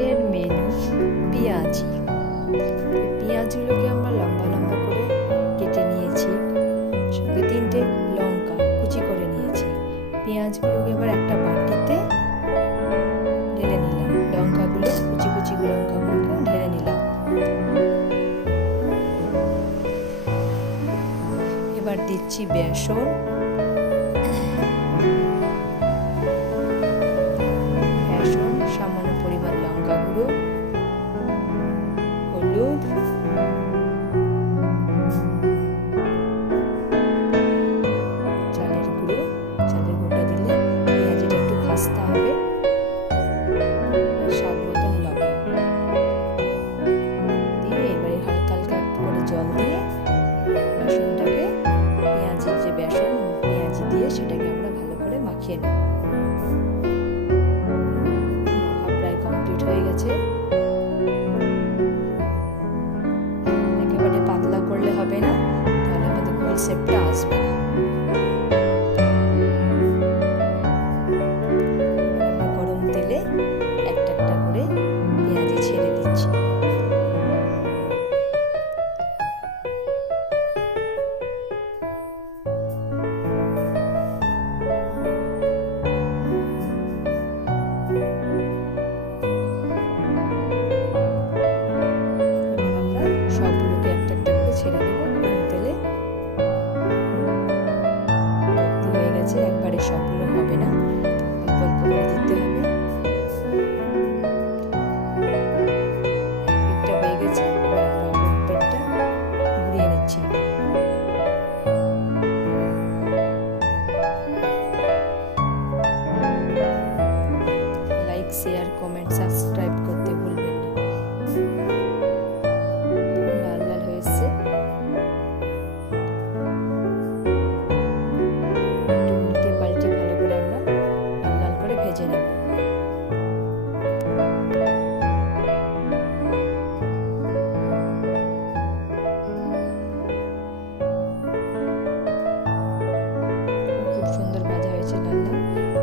আজকের মেনু পেঁয়াজি। পেঁয়াজগুলোকে আমরা লম্বা লম্বা করে কেটে নিয়েছি, সঙ্গে 3টে লঙ্কা কুচি করে নিয়েছি। পেঁয়াজগুলোকে এবার একটা বাটিতে ঢেলে নিলাম, লঙ্কাগুলো কুচি কুচি লঙ্কাগুলোকে ঢেলে নিলাম। এবার দিচ্ছি বেসন, সামান্য পরিমাণ লঙ্কা গুঁড়ো, হলুদ, চালের গুঁড়ো। চালের গুঁড়োটা দিলে পেঁয়াজিটা একটু খাস্তা হবে, স্বাদ মতন লবণ দিয়ে এবারে হালকা হালকা একটু করে জল দিয়ে বেসনটাকে, পেঁয়াজির যে বেসন পেঁয়াজি দিয়ে সেটাকে আমরা ভালো করে মাখিয়ে নেব। হয়ে গেছে। একেবারে পাতলা করলে হবে না, তাহলে আমাদের গোল শেপটা আসবে না। আমরা গরম তেলে একটা একটা করে পেঁয়াজি ছেড়ে দিচ্ছি। সবগুলোকে একটা একটা করে ছেড়ে দেবো গরম তেলে। হয়ে গেছে, একবারে সবগুলো হবে না, অল্প অল্প করে দিতে হবে। একটা হয়ে গেছে, অপর পেটটা ঘুরিয়ে নিচ্ছি। লাইক, শেয়ার, কমেন্ট, সাবস্ক্রাইব করতে ভুলবেন না। লাল লাল হয়েছে, উল্টে পাল্টে ভালো করে আমরা লাল লাল করে ভেজে নেব। খুব সুন্দর ভাজা হয়েছে লাল লাল।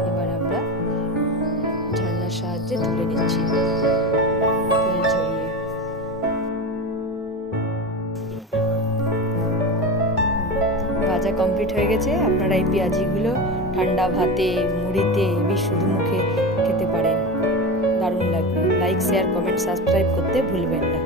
এবার আমরা ঝান্নার সাহায্যে তুলে নিচ্ছি তেল ছড়িয়ে। ভাজা কমপ্লিট হয়ে গেছে। আপনারা এই পেঁয়াজিগুলো ঠান্ডা ভাতে, মুড়িতে, শুধু মুখে খেতে পারেন, দারুণ লাগবে। লাইক, শেয়ার, কমেন্ট, সাবস্ক্রাইব করতে ভুলবেন না।